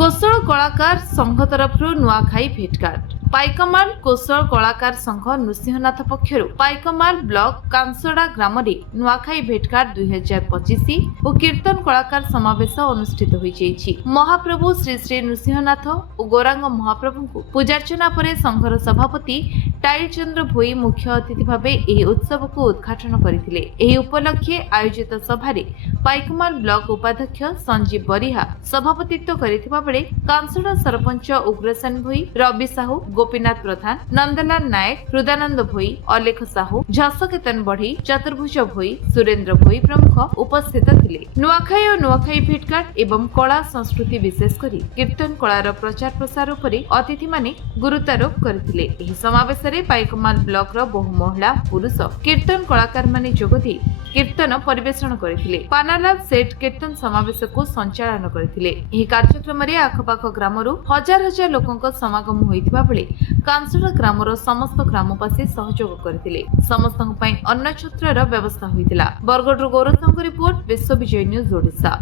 कोशल कलाकार संघ तरफ नुआखाई भेटघाट पाइकमाल कोशल कलाकार संघ नृसिंहनाथ पक्षर पाइकमाल ब्लॉक कांसड़ा ग्राम नुआखाई भेटघाट 2025 और कीर्तन कलाकार समावेश अनुष्ठित होईଯାଇଛି। महाप्रभु श्री श्री नृसिंहनाथ और गौरांग महाप्रभु को पूजार्चना पर संघर सभापति टाइल चंद्र भोई मुख्य अतिथि भाव यह उत्सव को उद्घाटन करथिले। एही उपलक्षे आयोजित सभारे पाइकमाल ब्लॉक उपाध्यक्ष संजीव बरिहा सभापतित्व करिथिबा बेले कांसड़ा सरपंच उग्रसेन भोई, रवि साहू, गोपीनाथ प्रधान, नंदलाल नायक, हृदानंद भोई, अलेख साहू, झसकेतन बढ़ी, चतुर्भुज भोई, सुरेंद्र भोई प्रमुख उपस्थित थिले। नुआखाई और नुआखाई भेटघाट एवं कला संस्कृति विशेषकर कीर्तन कलार प्रचार प्रसार पर अतिथि माने गुरुत्वारोप करथिले। एही समावेश रे पाइकमाल ब्लॉक रो बहु महिला पुरुष कीर्तन कलाकार माने जोगदी कीर्तन परिवेषण करथिले। पानालाल सेठ कीर्तन समावेश को संचालन करथिले। एही कार्यक्रम रे आखपाख ग्रामरू हजार हजार लोकंक समागम होइथिबा बेले कांसड़ा ग्रामर समस्त ग्रामवासी सहयोग करथिले। समस्तक पई अन्न छत्रर व्यवस्था होइतिला। बरगडरू गौरवଙ୍କ रिपोर्ट विश्व विजय न्यूज ओडिशा।